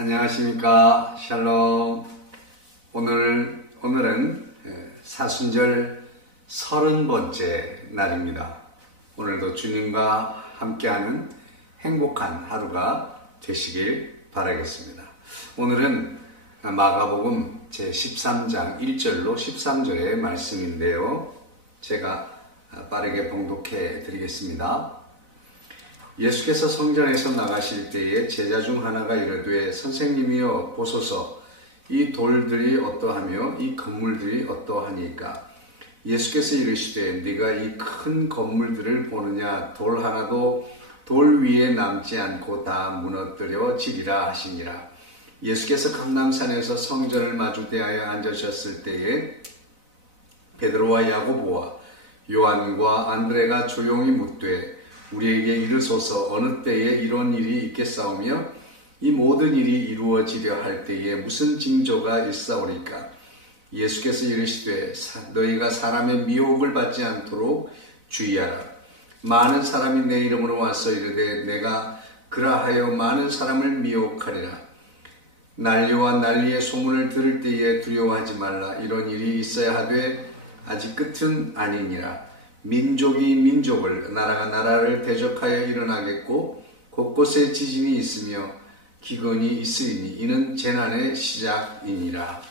안녕하십니까. 샬롬. 오늘은 사순절 30번째 날입니다. 오늘도 주님과 함께하는 행복한 하루가 되시길 바라겠습니다. 오늘은 마가복음 제13장 1절로 13절의 말씀인데요. 제가 빠르게 봉독해 드리겠습니다. 예수께서 성전에서 나가실 때에 제자 중 하나가 이르되 선생님이여 보소서 이 돌들이 어떠하며 이 건물들이 어떠하니까. 예수께서 이르시되 네가 이 큰 건물들을 보느냐. 돌 하나도 돌 위에 남지 않고 다 무너뜨려지리라 하시니라. 예수께서 감람산에서 성전을 마주대하여 앉으셨을 때에 베드로와 야고보와 요한과 안드레가 조용히 묻되 우리에게 이르소서 어느 때에 이런 일이 있겠사오며 이 모든 일이 이루어지려 할 때에 무슨 징조가 있사오리까. 예수께서 이르시되 너희가 사람의 미혹을 받지 않도록 주의하라. 많은 사람이 내 이름으로 와서 이르되 내가 그라하여 많은 사람을 미혹하리라. 난리와 난리의 소문을 들을 때에 두려워하지 말라. 이런 일이 있어야 하되 아직 끝은 아니니라. 민족이 민족을 나라가 나라를 대적하여 일어나겠고 곳곳에 지진이 있으며 기근이 있으리니 이는 재난의 시작이니라.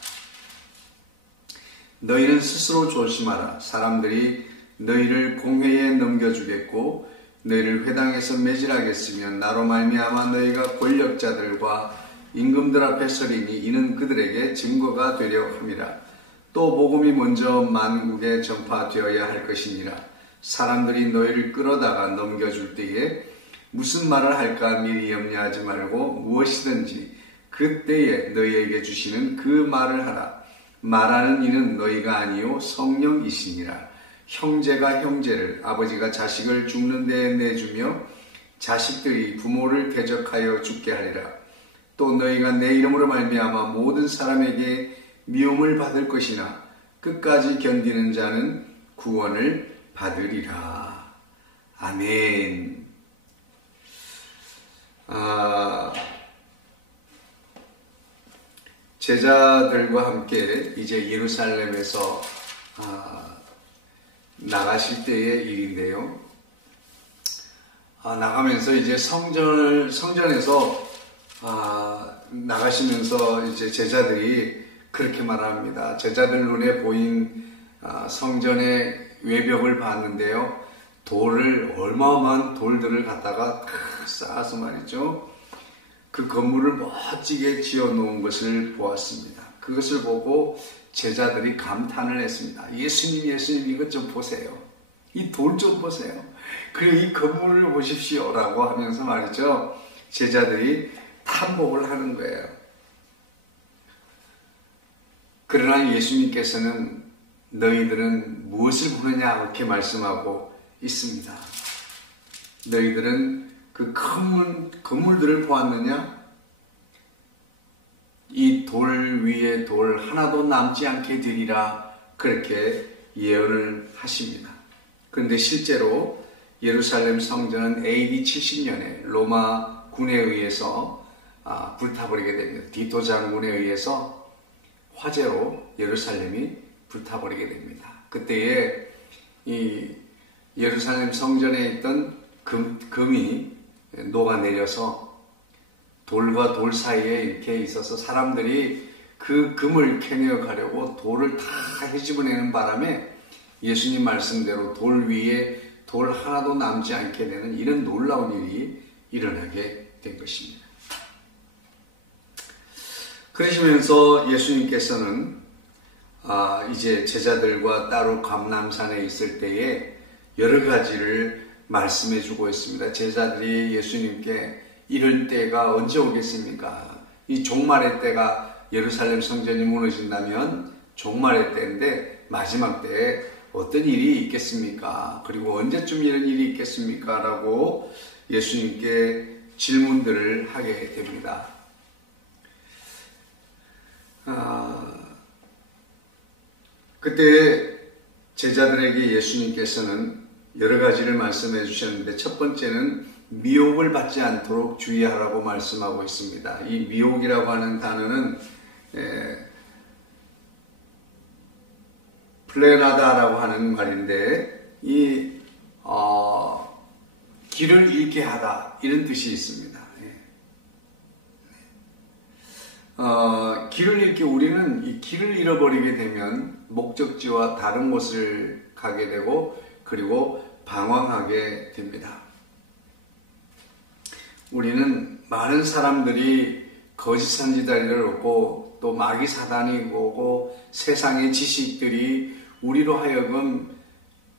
너희는 스스로 조심하라. 사람들이 너희를 공회에 넘겨주겠고 너희를 회당에서 매질하겠으며 나로 말미암아 너희가 권력자들과 임금들 앞에 서리니 이는 그들에게 증거가 되려 함이라. 또 복음이 먼저 만국에 전파되어야 할 것이니라. 사람들이 너희를 끌어다가 넘겨줄 때에 무슨 말을 할까 미리 염려하지 말고 무엇이든지 그때에 너희에게 주시는 그 말을 하라. 말하는 이는 너희가 아니요 성령이시니라. 형제가 형제를 아버지가 자식을 죽는 데에 내주며 자식들이 부모를 대적하여 죽게 하리라. 또 너희가 내 이름으로 말미암아 모든 사람에게 미움을 받을 것이나 끝까지 견디는 자는 구원을 받으리라. 아멘. 제자들과 함께 이제 예루살렘에서 나가실 때의 일인데요. 나가면서 이제 성전에서 나가시면서 이제 제자들이 그렇게 말합니다. 제자들 눈에 보인 성전의 외벽을 봤는데요. 어마어마한 돌들을 갖다가 쌓아서 말이죠. 그 건물을 멋지게 지어 놓은 것을 보았습니다. 그것을 보고 제자들이 감탄을 했습니다. 예수님 이것 좀 보세요. 이 돌 좀 보세요. 그리고 이 건물을 보십시오 라고 하면서 말이죠. 제자들이 탐복을 하는 거예요. 그러나 예수님께서는 너희들은 무엇을 보느냐 이렇게 말씀하고 있습니다. 너희들은 그 건물들을 보았느냐? 이 돌 위에 돌 하나도 남지 않게 되리라 그렇게 예언을 하십니다. 그런데 실제로 예루살렘 성전은 AD 70년에 로마 군에 의해서 불타버리게 됩니다. 디토 장군에 의해서 화재로 예루살렘이 불타버리게 됩니다. 그때에 이 예루살렘 성전에 있던 금이 녹아내려서 돌과 돌 사이에 이렇게 있어서 사람들이 그 금을 캐내어 가려고 돌을 다 헤집어내는 바람에 예수님 말씀대로 돌 위에 돌 하나도 남지 않게 되는 이런 놀라운 일이 일어나게 된 것입니다. 그러시면서 예수님께서는 이제 제자들과 따로 감람산에 있을 때에 여러 가지를 말씀해 주고 있습니다. 제자들이 예수님께 이럴 때가 언제 오겠습니까? 이 종말의 때가 예루살렘 성전이 무너진다면 종말의 때인데 마지막 때에 어떤 일이 있겠습니까? 그리고 언제쯤 이런 일이 있겠습니까? 라고 예수님께 질문들을 하게 됩니다. 그때 제자들에게 예수님께서는 여러 가지를 말씀해 주셨는데 첫 번째는 미혹을 받지 않도록 주의하라고 말씀하고 있습니다. 이 미혹이라고 하는 단어는 플레나다라고 하는 말인데 길을 잃게 하다 이런 뜻이 있습니다. 길을 잃게 우리는 이 길을 잃어버리게 되면 목적지와 다른 곳을 가게 되고 그리고 방황하게 됩니다. 우리는 많은 사람들이 거짓 선지자리를 얻고 또 마귀 사단이 오고 세상의 지식들이 우리로 하여금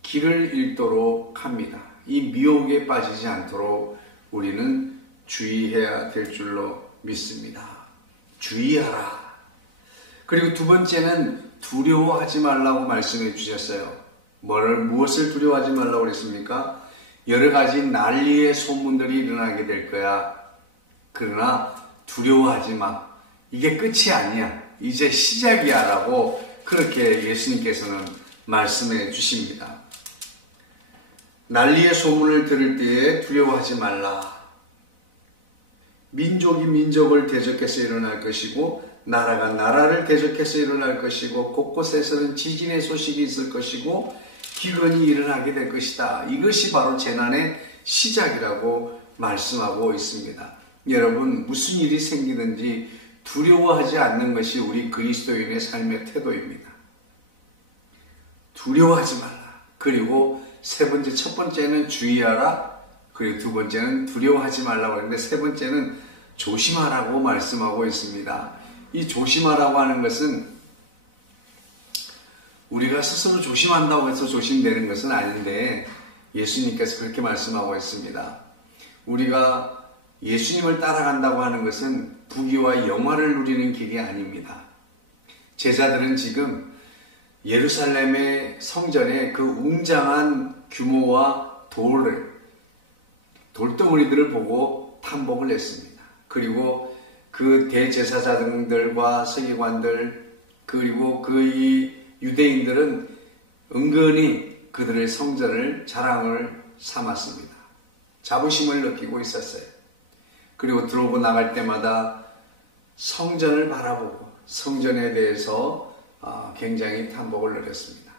길을 잃도록 합니다. 이 미혹에 빠지지 않도록 우리는 주의해야 될 줄로 믿습니다. 주의하라. 그리고 두 번째는 두려워하지 말라고 말씀해 주셨어요. 무엇을 두려워하지 말라고 그랬습니까? 여러 가지 난리의 소문들이 일어나게 될 거야. 그러나 두려워하지 마. 이게 끝이 아니야. 이제 시작이야 라고 그렇게 예수님께서는 말씀해 주십니다. 난리의 소문을 들을 때에 두려워하지 말라. 민족이 민족을 대적해서 일어날 것이고 나라가 나라를 대적해서 일어날 것이고 곳곳에서는 지진의 소식이 있을 것이고 기근이 일어나게 될 것이다. 이것이 바로 재난의 시작이라고 말씀하고 있습니다. 여러분, 무슨 일이 생기든지 두려워하지 않는 것이 우리 그리스도인의 삶의 태도입니다. 두려워하지 말라. 그리고 첫 번째는 주의하라. 그리고 두 번째는 두려워하지 말라고 하는데 세 번째는 조심하라고 말씀하고 있습니다. 이 조심하라고 하는 것은 우리가 스스로 조심한다고 해서 조심되는 것은 아닌데 예수님께서 그렇게 말씀하고 있습니다. 우리가 예수님을 따라간다고 하는 것은 부귀와 영화를 누리는 길이 아닙니다. 제자들은 지금 예루살렘의 성전의 그 웅장한 규모와 돌덩어리들을 보고 탐복을 했습니다. 그리고 그 대제사장들과 서기관들 그리고 이 유대인들은 은근히 그들의 성전을 자랑을 삼았습니다. 자부심을 느끼고 있었어요. 그리고 들어오고 나갈 때마다 성전을 바라보고 성전에 대해서 굉장히 탐복을 누렸습니다.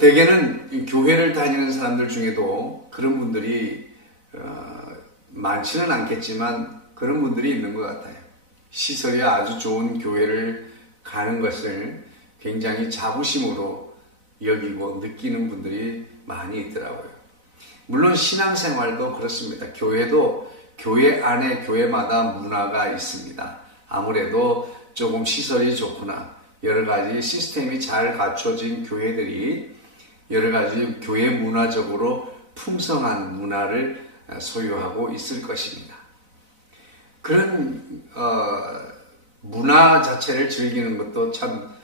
대개는 교회를 다니는 사람들 중에도 그런 분들이 많지는 않겠지만 그런 분들이 있는 것 같아요. 시설이 아주 좋은 교회를 가는 것을 굉장히 자부심으로 여기고 느끼는 분들이 많이 있더라고요. 물론 신앙생활도 그렇습니다. 교회도 교회 안에 교회마다 문화가 있습니다. 아무래도 조금 시설이 좋구나. 여러 가지 시스템이 잘 갖춰진 교회들이 여러 가지 교회 문화적으로 풍성한 문화를 소유하고 있을 것입니다. 그런 문화 자체를 즐기는 것도 참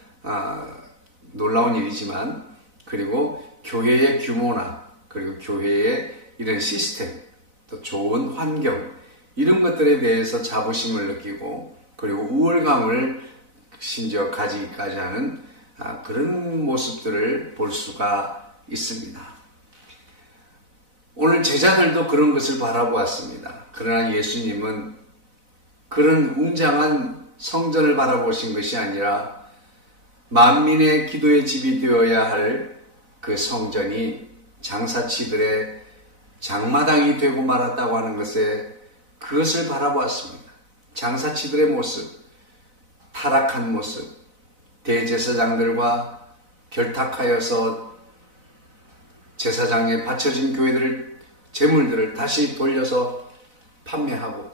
놀라운 일이지만 그리고 교회의 규모나 그리고 교회의 이런 시스템 또 좋은 환경 이런 것들에 대해서 자부심을 느끼고 그리고 우월감을 심지어 가지기까지 하는 그런 모습들을 볼 수가 있습니다. 오늘 제자들도 그런 것을 바라보았습니다. 그러나 예수님은 그런 웅장한 성전을 바라보신 것이 아니라 만민의 기도의 집이 되어야 할 그 성전이 장사치들의 장마당이 되고 말았다고 하는 그것을 바라보았습니다. 장사치들의 모습, 타락한 모습, 대제사장들과 결탁하여서 제사장에 바쳐진 교회들을 재물들을 다시 돌려서 판매하고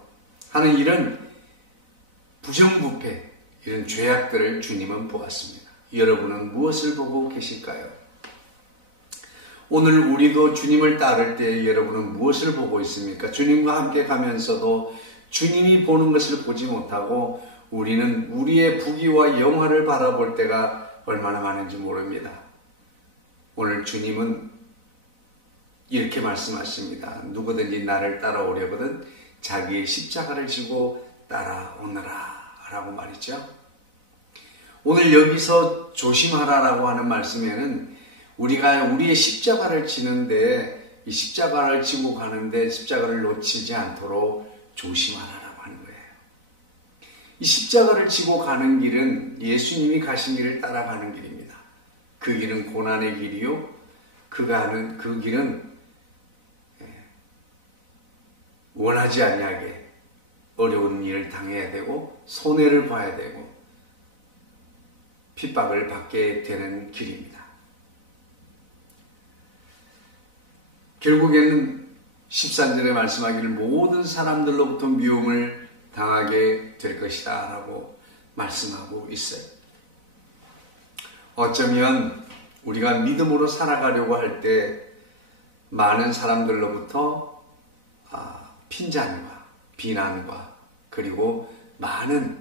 하는 이런 부정부패, 이런 죄악들을 주님은 보았습니다. 여러분은 무엇을 보고 계실까요? 오늘 우리도 주님을 따를 때 여러분은 무엇을 보고 있습니까? 주님과 함께 가면서도 주님이 보는 것을 보지 못하고 우리는 우리의 부귀와 영화를 바라볼 때가 얼마나 많은지 모릅니다. 오늘 주님은 이렇게 말씀하십니다. 누구든지 나를 따라오려거든 자기의 십자가를 지고 따라오너라 라고 말이죠. 오늘 여기서 조심하라라고 하는 말씀에는 우리가 우리의 십자가를 지는데 이 십자가를 지고 가는데 십자가를 놓치지 않도록 조심하라라고 하는 거예요. 이 십자가를 지고 가는 길은 예수님이 가신 길을 따라가는 길입니다. 그 길은 고난의 길이요. 그 길은 원하지 아니하게 어려운 일을 당해야 되고 손해를 봐야 되고 핍박을 받게 되는 길입니다. 결국에는 13절에 말씀하기를 모든 사람들로부터 미움을 당하게 될 것이다 라고 말씀하고 있어요. 어쩌면 우리가 믿음으로 살아가려고 할 때 많은 사람들로부터 핀잔과 비난과 그리고 많은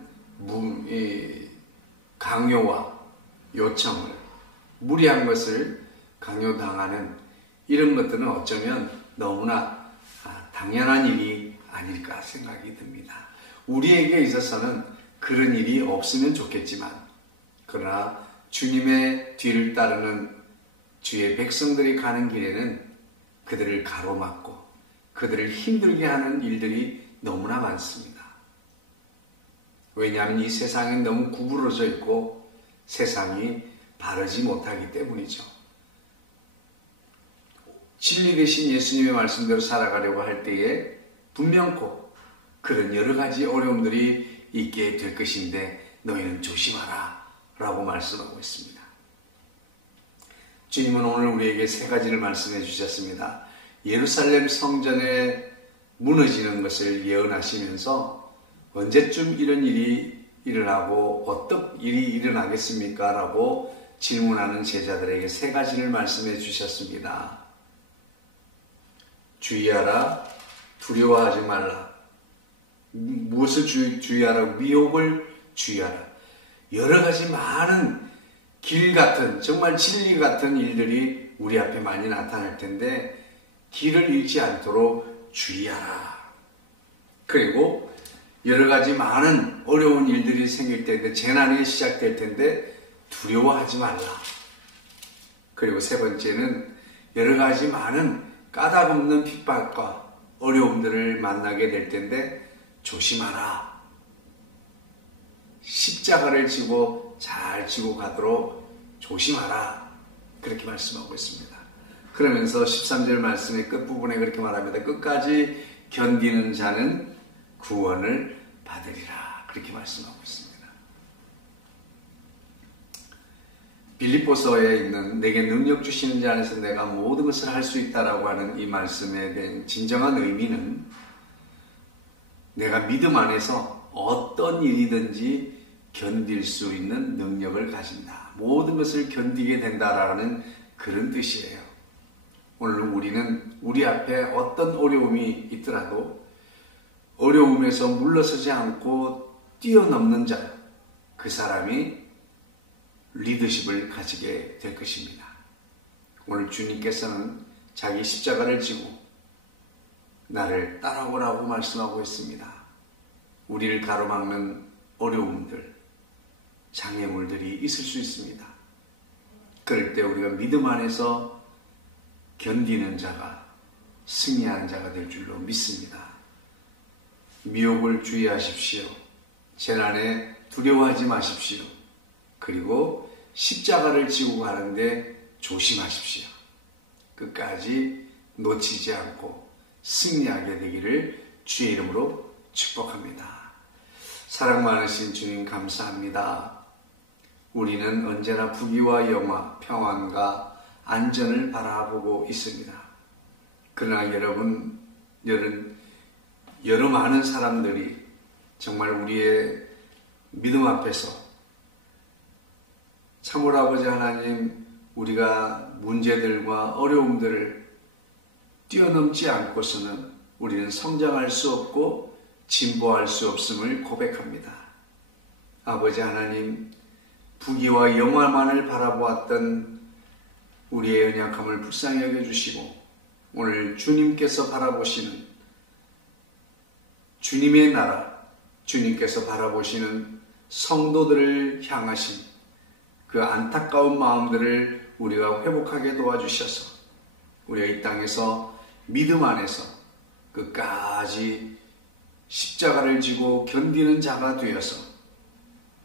강요와 요청을 무리한 것을 강요당하는 이런 것들은 어쩌면 너무나 당연한 일이 아닐까 생각이 듭니다. 우리에게 있어서는 그런 일이 없으면 좋겠지만 그러나 주님의 뒤를 따르는 주의 백성들이 가는 길에는 그들을 가로막고 그들을 힘들게 하는 일들이 너무나 많습니다. 왜냐하면 이 세상이 너무 구부러져 있고 세상이 바르지 못하기 때문이죠. 진리 대신 예수님의 말씀대로 살아가려고 할 때에 분명코 그런 여러 가지 어려움들이 있게 될 것인데 너희는 조심하라 라고 말씀하고 있습니다. 주님은 오늘 우리에게 세 가지를 말씀해 주셨습니다. 예루살렘 성전에 무너지는 것을 예언하시면서 언제쯤 이런 일이 일어나고 어떤 일이 일어나겠습니까? 라고 질문하는 제자들에게 세 가지를 말씀해 주셨습니다. 주의하라, 두려워하지 말라. 무엇을 주의하라? 미혹을 주의하라. 여러 가지 많은 길 같은 정말 진리 같은 일들이 우리 앞에 많이 나타날 텐데 길을 잃지 않도록 주의하라. 그리고 여러 가지 많은 어려운 일들이 생길 텐데 재난이 시작될 텐데 두려워하지 말라. 그리고 세 번째는 여러 가지 많은 까닭없는 핍박과 어려움들을 만나게 될 텐데 조심하라. 십자가를 지고 잘 지고 가도록 조심하라. 그렇게 말씀하고 있습니다. 그러면서 13절 말씀의 끝부분에 그렇게 말합니다. 끝까지 견디는 자는 구원을 받으리라. 그렇게 말씀하고 있습니다. 빌립보서에 있는 내게 능력 주시는 자 안에서 내가 모든 것을 할 수 있다라고 하는 이 말씀에 대한 진정한 의미는 내가 믿음 안에서 어떤 일이든지 견딜 수 있는 능력을 가진다. 모든 것을 견디게 된다라는 그런 뜻이에요. 오늘 우리는 우리 앞에 어떤 어려움이 있더라도 어려움에서 물러서지 않고 뛰어넘는 자, 그 사람이 리더십을 가지게 될 것입니다. 오늘 주님께서는 자기 십자가를 지고 나를 따라오라고 말씀하고 있습니다. 우리를 가로막는 어려움들, 장애물들이 있을 수 있습니다. 그럴 때 우리가 믿음 안에서 견디는 자가 승리하는 자가 될 줄로 믿습니다. 미혹을 주의하십시오. 재난에 두려워하지 마십시오. 그리고 십자가를 지고 가는데 조심하십시오. 끝까지 놓치지 않고 승리하게 되기를 주의 이름으로 축복합니다. 사랑 많으신 주님 감사합니다. 우리는 언제나 부귀와 영화, 평안과 안전을 바라보고 있습니다. 그러나 여러 많은 사람들이 정말 우리의 믿음 앞에서 참으로 아버지 하나님, 우리가 문제들과 어려움들을 뛰어넘지 않고서는 우리는 성장할 수 없고 진보할 수 없음을 고백합니다. 아버지 하나님, 부귀와 영화만을 바라보았던 우리의 연약함을 불쌍히 여겨주시고 오늘 주님께서 바라보시는 주님의 나라, 주님께서 바라보시는 성도들을 향하신 그 안타까운 마음들을 우리가 회복하게 도와주셔서 우리가 이 땅에서 믿음 안에서 끝까지 십자가를 지고 견디는 자가 되어서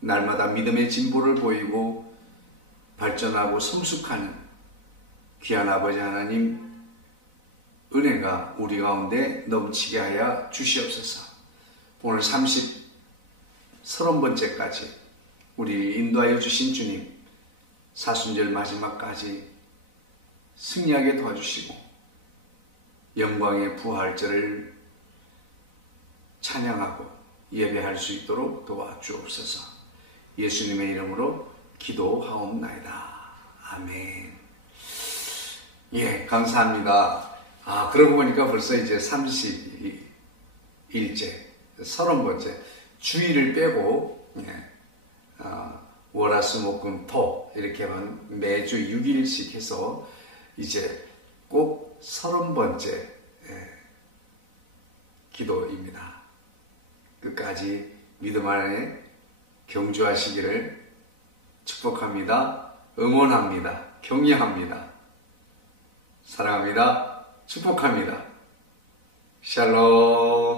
날마다 믿음의 진보를 보이고 발전하고 성숙하는 귀한 아버지 하나님 은혜가 우리 가운데 넘치게 하여 주시옵소서. 오늘 30번째까지 우리 인도하여 주신 주님 사순절 마지막까지 승리하게 도와주시고 영광의 부활절을 찬양하고 예배할 수 있도록 도와주옵소서. 예수님의 이름으로 기도하옵나이다. 아멘. 예, 감사합니다. 그러고 보니까 벌써 이제 31일째, 30번째, 주일을 빼고, 월화수목금토, 이렇게만 매주 6일씩 해서 이제 꼭 30번째 기도입니다. 끝까지 믿음 안에 경주하시기를 축복합니다. 응원합니다. 격려합니다. 사랑합니다. 축복합니다. 샬롬.